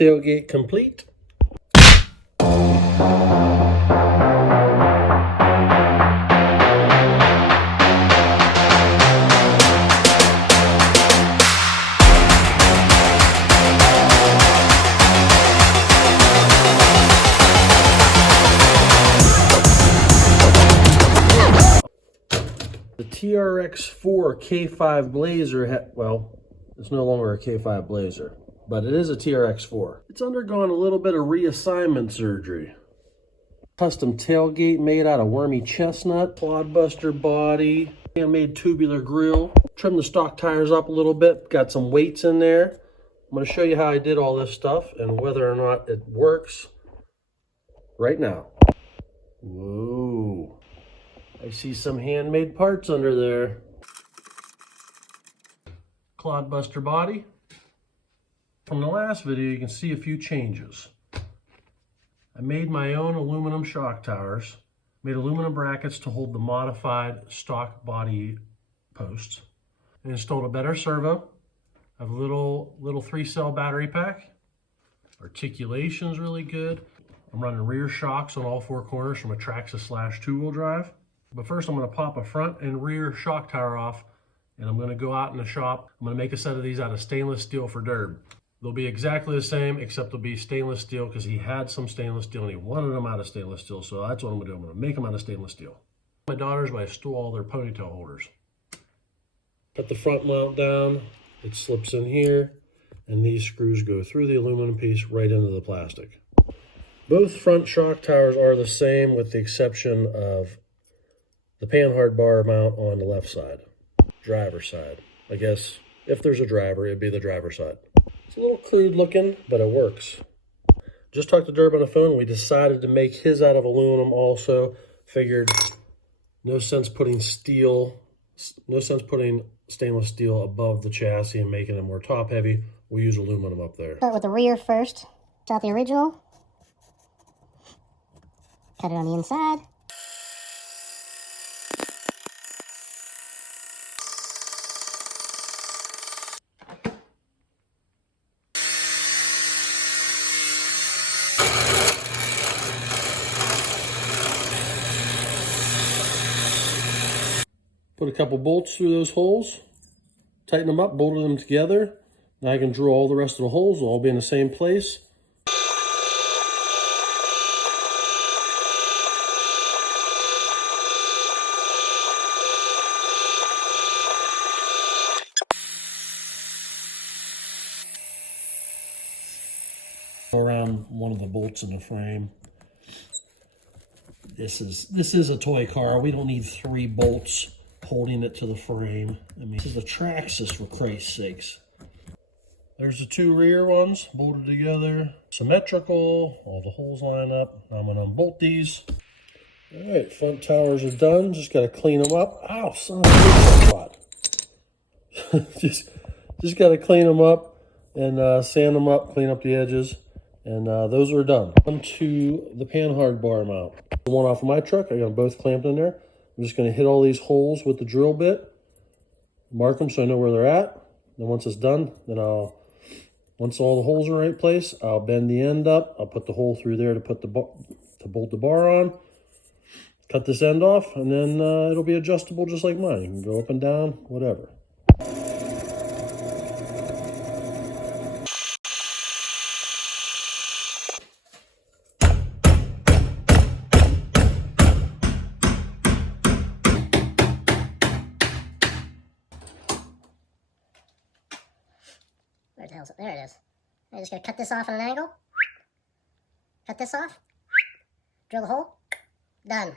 Tailgate complete. The TRX4 K5 Blazer, well, it's no longer a K5 Blazer, but it is a TRX4. It's undergone a little bit of reassignment surgery. Custom tailgate made out of wormy chestnut, clodbuster body, handmade tubular grill. Trimmed the stock tires up a little bit, got some weights in there. I'm going to show you how I did all this stuff and whether or not it works right now. Whoa. I see some handmade parts under there. Clodbuster body. From the last video, you can see a few changes. I made my own aluminum shock towers, made aluminum brackets to hold the modified stock body posts. I installed a better servo. I have a little 3-cell battery pack. Articulation's really good. I'm running rear shocks on all 4 corners from a Traxxas / 2-wheel drive. But first I'm going to pop a front and rear shock tower off, and I'm going to go out in the shop. I'm going to make a set of these out of stainless steel for Derb. They'll be exactly the same, except they'll be stainless steel because he had some stainless steel and he wanted them out of stainless steel. So that's what I'm going to do. I'm going to make them out of stainless steel. My daughters, but I stole all their ponytail holders. Cut the front mount down. It slips in here, and these screws go through the aluminum piece right into the plastic. Both front shock towers are the same with the exception of the Panhard bar mount on the left side, driver's side. I guess if there's a driver, it'd be the driver's side. It's a little crude looking, but it works. Just talked to Derb on the phone. We decided to make his out of aluminum also. Figured no sense putting stainless steel above the chassis and making it more top heavy. We'll use aluminum up there. Start with the rear first. Got the original. Cut it on the inside. Put a couple bolts through those holes, tighten them up, bolted them together. Now I can drill all the rest of the holes. They'll all be in the same place. Around one of the bolts in the frame. This is a toy car. We don't need 3 bolts holding it to the frame. I mean, this is a Traxxas, for Christ's sakes. There's the 2 rear ones bolted together, symmetrical. All the holes line up. Now I'm going to unbolt these. All right, front towers are done. Just got to clean them up. Ow, son of a spot. just got to clean them up and sand them up, clean up the edges. And those are done. On to the Panhard bar mount. The one off of my truck, I got them both clamped in there. I'm just going to hit all these holes with the drill bit, mark them so I know where they're at. Then once it's done, then once all the holes are in the right place, I'll bend the end up. I'll put the hole through there to put to bolt the bar on. Cut this end off, and then it'll be adjustable just like mine. You can go up and down, whatever. Where the hell is it? There it is. I'm just going to cut this off at an angle. Cut this off. Drill the hole. Done.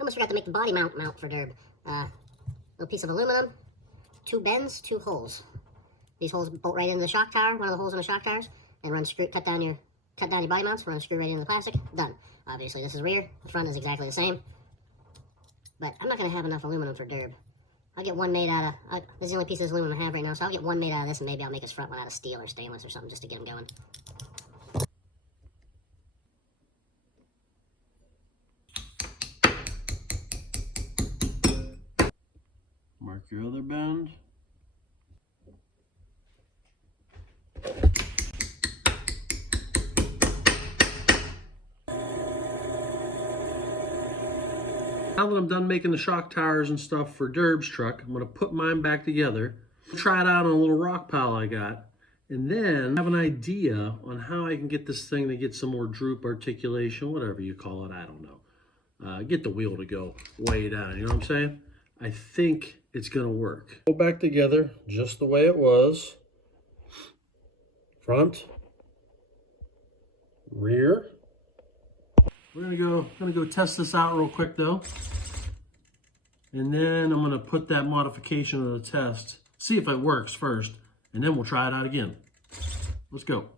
Almost forgot to make the body mount for Derb. Little piece of aluminum, 2 bends, 2 holes. These holes bolt right into the shock tower, one of the holes in the shock towers, and run screw, cut down your body mounts, run a screw right into the plastic, done. Obviously this is rear, the front is exactly the same. But I'm not going to have enough aluminum for Derb. I'll get one made out of, this is the only piece of aluminum I have right now, so I'll get one made out of this, and maybe I'll make his front one out of steel or stainless or something just to get him going. Mark your other bend. Now that I'm done making the shock towers and stuff for Derb's truck, I'm going to put mine back together, try it out on a little rock pile I got, and then have an idea on how I can get this thing to get some more droop, articulation, whatever you call it, I don't know. Get the wheel to go way down, you know what I'm saying? I think it's going to work. Go back together just the way it was. Front, rear. We're gonna go test this out real quick though. And then I'm gonna put that modification to the test, see if it works first, and then we'll try it out again. Let's go.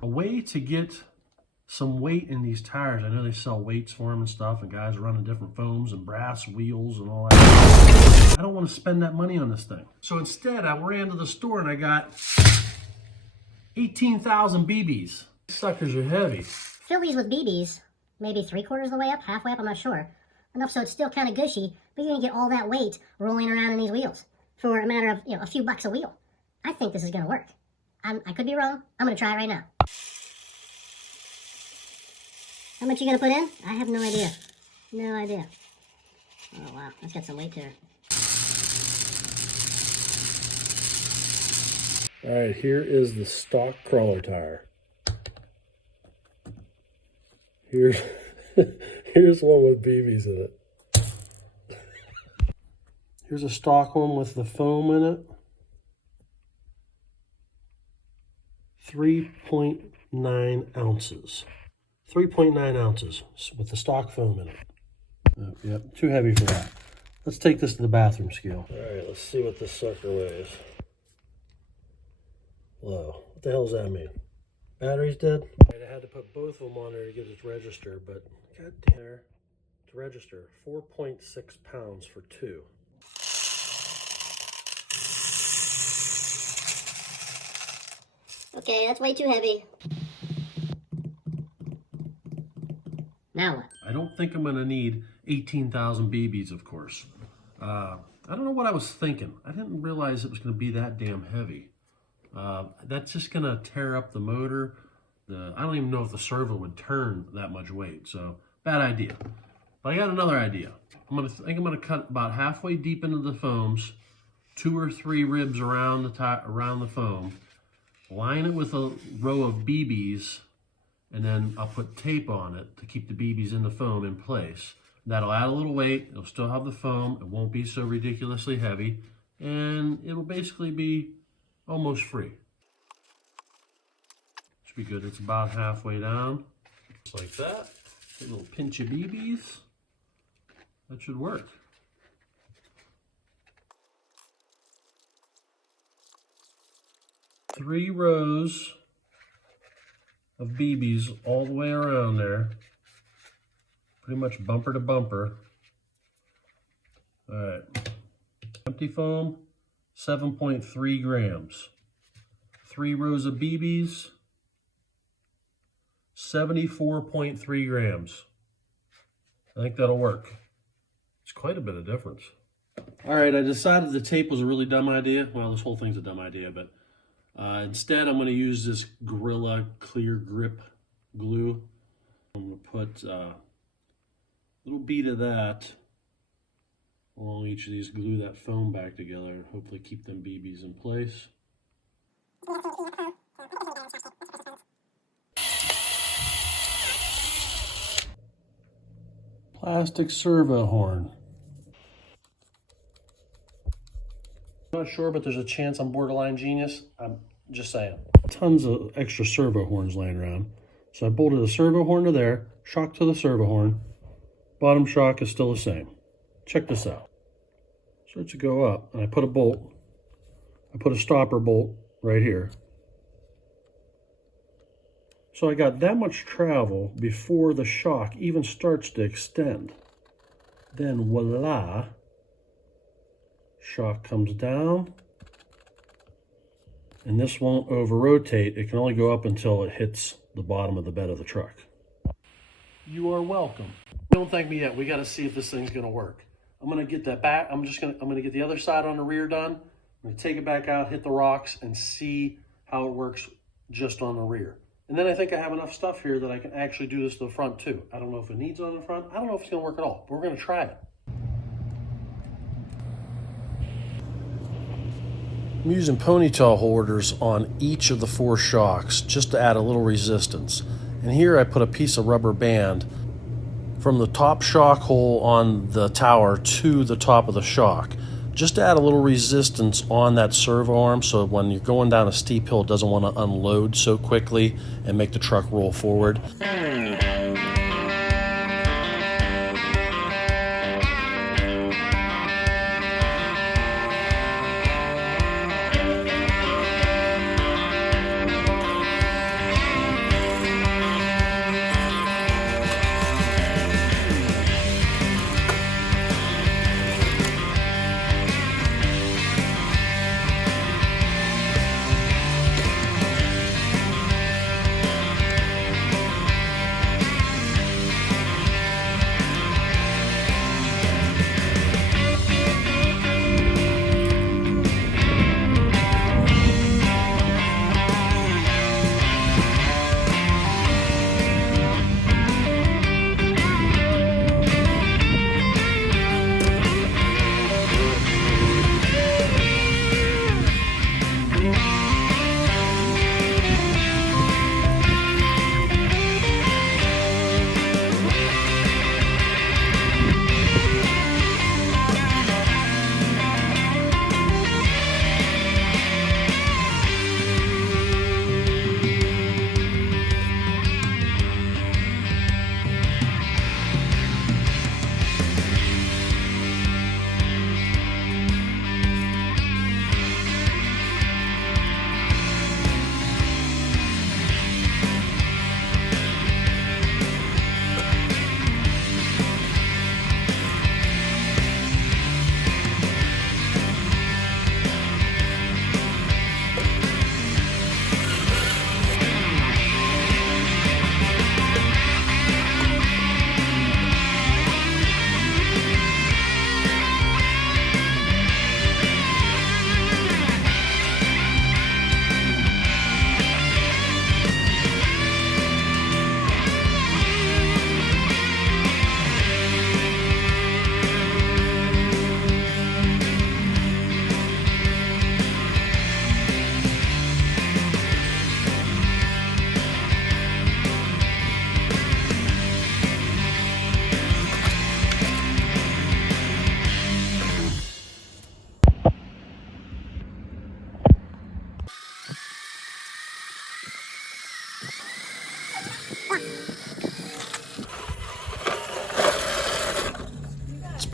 A way to get some weight in these tires. I know they sell weights for them and stuff, and guys are running different foams and brass wheels and all that. I don't want to spend that money on this thing. So instead, I ran to the store and I got 18,000 BBs. These suckers are heavy. Fill these with BBs, maybe 3/4 of the way up, halfway up, I'm not sure. Enough so it's still kind of gushy, but you're going to get all that weight rolling around in these wheels for a matter of, a few bucks a wheel. I think this is going to work. I could be wrong. I'm gonna try it right now. How much you gonna put in? I have no idea. No idea. Oh wow, that's got some weight to her. All right, here is the stock crawler tire. Here's here's one with BBs in it. Here's a stock one with the foam in it. 3.9 ounces. 3.9 ounces with the stock foam in it. Yep, too heavy for that. Let's take this to the bathroom scale. All right, let's see what this sucker weighs. Whoa, what the hell does that mean? Battery's dead? I had to put both of them on there to get it to register, but god damn it, to register. 4.6 pounds for two. Okay, that's way too heavy. Now what? I don't think I'm gonna need 18,000 BBs, of course. I don't know what I was thinking. I didn't realize it was gonna be that damn heavy. That's just gonna tear up the motor. I don't even know if the servo would turn that much weight, so bad idea. But I got another idea. I think I'm gonna cut about halfway deep into the foams, 2 or 3 ribs around the foam, line it with a row of BBs, and then I'll put tape on it to keep the BBs in the foam in place. That'll add a little weight. It'll still have the foam. It won't be so ridiculously heavy, and it'll basically be almost free. Should be good. It's about halfway down, just like that. A little pinch of BBs. That should work. Three rows of BBs all the way around there. Pretty much bumper to bumper. All right. Empty foam, 7.3 grams. 3 rows of BBs, 74.3 grams. I think that'll work. It's quite a bit of difference. All right, I decided the tape was a really dumb idea. Well, this whole thing's a dumb idea, but instead I'm going to use this Gorilla Clear Grip glue. I'm going to put a little bead of that along each of these, glue that foam back together, and hopefully keep them BBs in place. Plastic servo horn. I'm not sure, but there's a chance I'm borderline genius. I'm just saying. Tons of extra servo horns laying around. So I bolted a servo horn to there, shock to the servo horn. Bottom shock is still the same. Check this out. Start to go up, and I put a bolt. I put a stopper bolt right here. So I got that much travel before the shock even starts to extend. Then voila, shock comes down, and this won't over-rotate. It can only go up until it hits the bottom of the bed of the truck. You are welcome. Don't thank me yet. We got to see if this thing's going to work. I'm going to get that back. I'm going to get the other side on the rear done. I'm going to take it back out, hit the rocks, and see how it works just on the rear. And then I think I have enough stuff here that I can actually do this to the front too. I don't know if it needs on the front. I don't know if it's going to work at all, but we're going to try it. I'm using ponytail holders on each of the 4 shocks just to add a little resistance. And here I put a piece of rubber band from the top shock hole on the tower to the top of the shock, just to add a little resistance on that servo arm so when you're going down a steep hill, it doesn't want to unload so quickly and make the truck roll forward.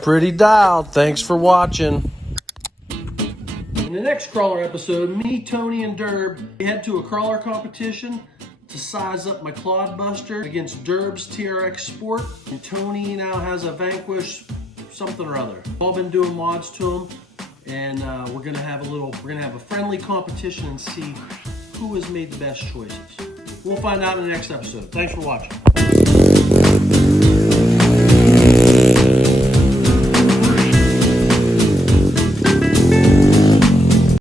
pretty dialed. Thanks for watching. In the next crawler episode, me, Tony, and Derb head to a crawler competition to size up my Clodbuster against Derb's TRX Sport. And Tony now has a Vanquish something or other. We've all been doing mods to him, and we're gonna have a friendly competition and see who has made the best choices. We'll find out in the next episode. Thanks for watching.